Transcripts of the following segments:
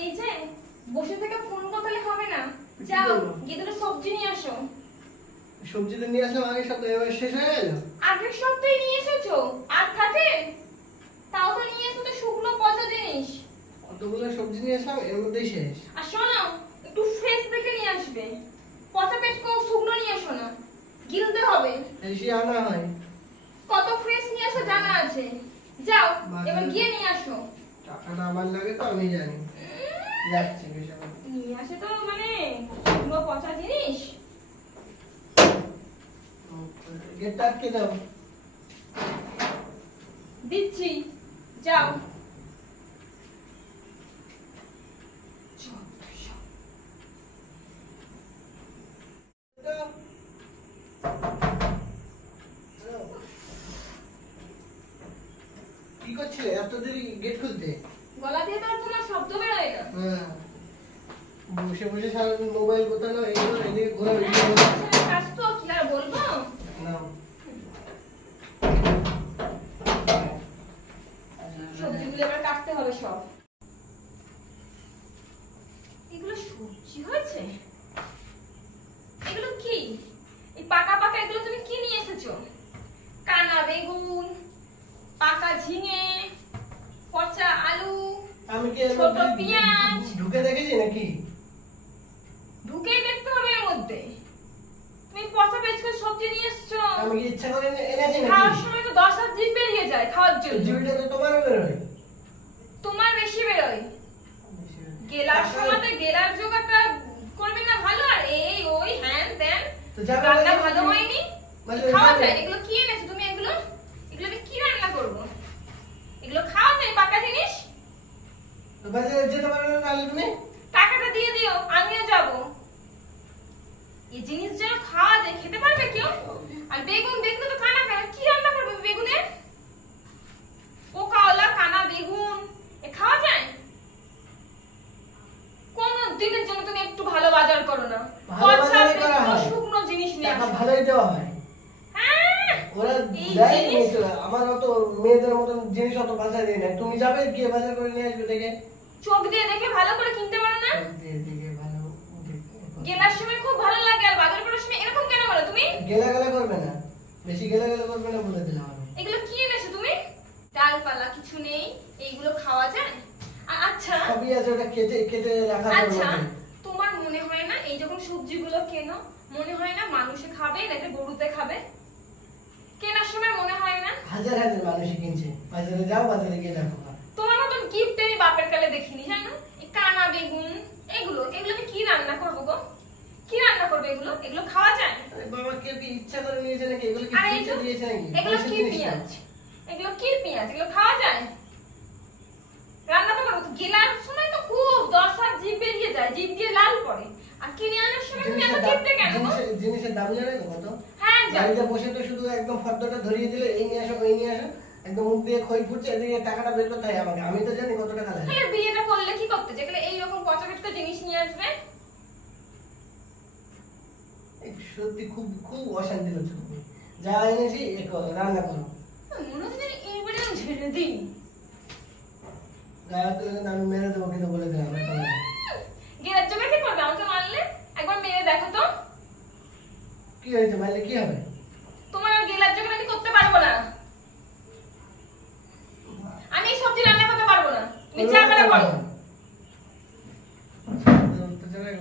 এই যে বসে থেকে ফোন করলে হবে না, যাও গিয়ে দুটো সবজি নিয়ে আসো। সবজি তো নিয়ে আসলাম আগের সপ্তাহে, এবার শেষ হয়ে গেল। আগের সপ্তাহে নিয়ে এসেছো, আর থাকে? তাও তো নিয়ে এসো তো শুকনো পচা জিনিস। কতগুলো সবজি নিয়ে আসলাম, এর মধ্যেই শেষ। আর শোনো, একটু ফ্রেশ দেখে নিয়ে আসবে। পচা পেট কেউ শুকনো নিয়ে এসো না, গিলতে হবে। বেশি আনা হয়। কত ফ্রেশ নিয়ে আসো জানা আছে। যাও এবার গিয়ে নিয়ে আসো। টাকাটা আমার লাগে তো আমি জানি। যাচ্ছি বেশি নিয়ে আসে তো মানে শুকনো পচা জিনিস। গেটটা আটকে দাও। দিচ্ছি, যাও। কি করছিলে এত দেরি গেট খুলতে? গলা দিয়ে তো আর কোনো শব্দ বেরোয় না। হ্যাঁ, বসে বসে সারাদিন মোবাইল কোথাও এইগুলো এদিকে ঘোরা কাজ তো কি আর বলবো। নাও সবজিগুলো এবার কাটতে হবে সব। এগুলো সবজি হয়েছে? এগুলো কি? এই পাকা পাকা এগুলো তুমি কি নিয়ে এসেছো? কানা বেগুন, পাকা ঝিঙে, পচা আলু, আমি কি ছোট পেঁয়াজ। ঢুকে দেখেছি নাকি? ঢুকেই দেখতে হবে এর মধ্যে। তুমি পচা পেঁচকে সবজি নিয়ে এসেছো। আমি কি ইচ্ছা করে এনেছি নাকি? খাওয়ার সময় তো 10 জিভ বেরিয়ে যায় খাওয়ার জন্য। জিভটা তো তোমারও বেরোয়। তোমার বেশি বেরোয়। গেলার সময় গেলার জোগাড়টা করবে না ভালো, আর এই ওই হ্যান ত্যান রান্না ভালো হয়নি। খাওয়া যায়? এগুলো কি এনেছো তুমি? এগুলো আমি কি রান্না করবো? এগুলো খাওয়া যায় পাকা জিনিস? বাজারে যেতে পারো না তাহলে তুমি? টাকাটা দিয়ে দিও, আমিও যাব। এই জিনিস যেন খাওয়া যায়, খেতে পারবে কেউ? আর বেগুন তো কানা কানা, কি রান্না করবে বেগুনের? পোকাওয়ালা কানা বেগুন এ খাওয়া যায়? কোন দিনের জন্য তুমি একটু ভালো বাজার করো না? পচা শুকনো জিনিস নিয়ে আসো। ভালোই দেওয়া হয়। ওরা দেয় আমার অত মেয়েদের মতন জিনিস অত বাজারে দেয় না। তুমি যাবে গিয়ে বাজার করে নিয়ে আসবে দেখে। চোখ দিয়ে দেখে ভালো করে কিনতে পারো না? গেলার সময় খুব ভালো লাগে, আর বাজার করার সময় এরকম কেন করো তুমি? গেলা করবে না, বেশি গেলা করবে না বলে দিলাম আমি। এগুলো কি এনেছো তুমি? ডালপালা কিছু নেই, এইগুলো খাওয়া যায়? আচ্ছা সবই আছে, ওটা কেটে কেটে রাখা যাবে। আচ্ছা, তোমার মনে হয় না এই যখন সবজিগুলো কেনো, মনে হয় না মানুষে খাবে নাকি গরুতে খাবে? কেনার সময় মনে হয় না? হাজার হাজার মানুষই কিনছে। বাজারে যাও, বাজারে গিয়ে দেখো। তোমার মতন গিফট আমি বাপের কালে দেখিনি, জানো? এই কানা বেগুন এগুলো আমি কি রান্না করবো গো? কি রান্না করবে এগুলো? এগুলো খাওয়া যায়? আরে বাবা, কেউ কি ইচ্ছা করে নিয়েছে নাকি? এগুলো কি ফ্রিজে দিয়েছে নাকি? এগুলো কি পেঁয়াজ? এগুলো কি পেঁয়াজ? এগুলো খাওয়া যায়? রান্না তো করবো, গেলার সময় তো খুব 10 জিভ বেরিয়ে যায়, জিভ দিয়ে লাল পড়ে। আর কিনে আনার সময় তুমি এত গিফটে কেন গো? জিনিসের দাম জানো কত? হ্যাঁ জানি। বাড়িতে বসে তো শুধু একদম ফর্দটা ধরিয়ে দিলে এই নিয়ে আসো ওই নিয়ে আসো, একদম মুখ দিয়ে খই ফুটছে, এদিকে টাকাটা বের করতে হয় আমাকে। আমি তো জানি কত টাকা লাগে। তাহলে বিয়েটা করলে কি করতে? যেখানে এইরকম পচা পেটকা জিনিস নিয়ে আসবে। সত্যি খুব খুব অশান্তি হচ্ছে। তুমি যা এনেছি রান্না করো। মনে হচ্ছে এইবারে ঝেড়ে দিই। গায়ে আমি মেরে দেবো কিন্তু বলে দিলাম। গেলার জন্য কি করবে আমাকে মারলে? একবার মেরে দেখো তো। কি হয়েছে, মারলে কি হবে? তোমার গেলার জন্য আমি করতে পারবো না। আমি এই সবজি রান্না করতে পারবো না। তুমি যা করে করো।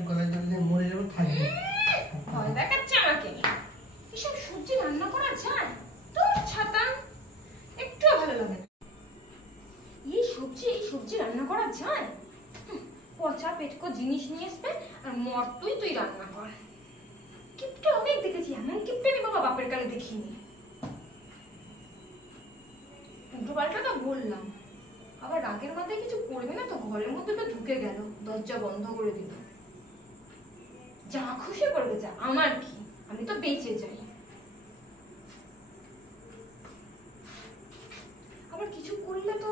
গলায় জল দিয়ে মরে যাবো, থাকবে। ভয় দেখাচ্ছে আমাকে। এসব সবজি রান্না করা যায়? তোর ছাতা একটু ভালো লাগে না। এই সবজি রান্না করা যায়? পচা পেটকো জিনিস নিয়ে আসবে আর মর তুই রান্না কর। কিপটে অনেক দেখেছি, এমন কিপটে আমি বাবা বাপের কালে দেখিনি। উল্টো পাল্টা তো বললাম, আবার রাগের মাথায় কিছু করবে না তো? ঘরের মধ্যে তো ঢুকে গেল, দরজা বন্ধ করে দিল। যা খুশি করবে যা, আমার কি? আমি তো বেঁচে যাই। আবার কিছু করলে তো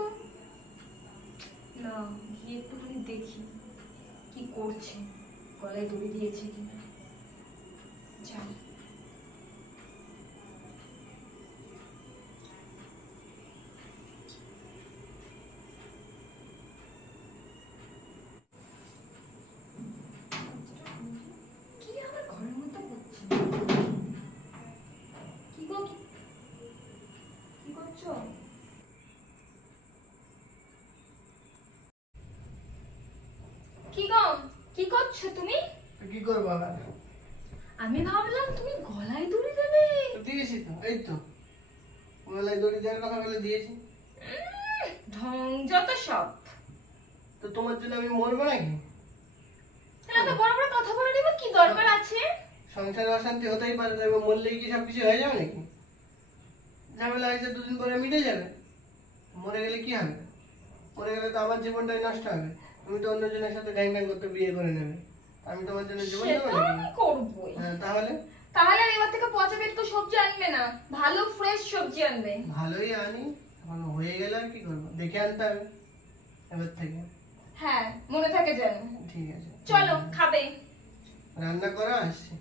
না, গিয়ে একটুখানি দেখি কি করছে, গলায় দড়ি দিয়েছে কিনা। যাই। কি করছো তুমি? তো কি করবো আবার? আমি ভাবলাম তুমি গলায় দড়ি দেবে। তো দিয়েছি তো, এই তো গলায় দড়ি দেওয়ার কথা বলে দিয়েছি। ঢং যত সব। তো তোমার জন্য আমি মরবো নাকি? তাহলে তো বড় বড় কথা বলে দেবে, কি দরকার আছে? সংসারে অশান্তি হতেই পারে, তবে মরলেই কি সবকিছু হয়ে যাবে নাকি? ঝামেলা হয়েছে দুদিন পরে মিটে যাবে। মরে গেলে কি হবে? মরে গেলে তো আমার জীবনটাই নষ্ট হবে। তুমি তো অন্যজনের সাথে ড্যাং ড্যাং করতে বিয়ে করে নেবে, আমি তোমার জন্য জীবন দেবো সেটা আমি নাকি? করবোই। হ্যাঁ, তাহলে তাহলে এবার থেকে পচা পেটকো সবজি আনবে না, ভালো ফ্রেশ সবজি আনবে। ভালোই আনি, এখন হয়ে গেলে আর কি করবো, দেখে আনতে হবে এবার থেকে। হ্যাঁ, মনে থাকে যেন। ঠিক আছে, চলো খাবে। রান্না করা আসছে।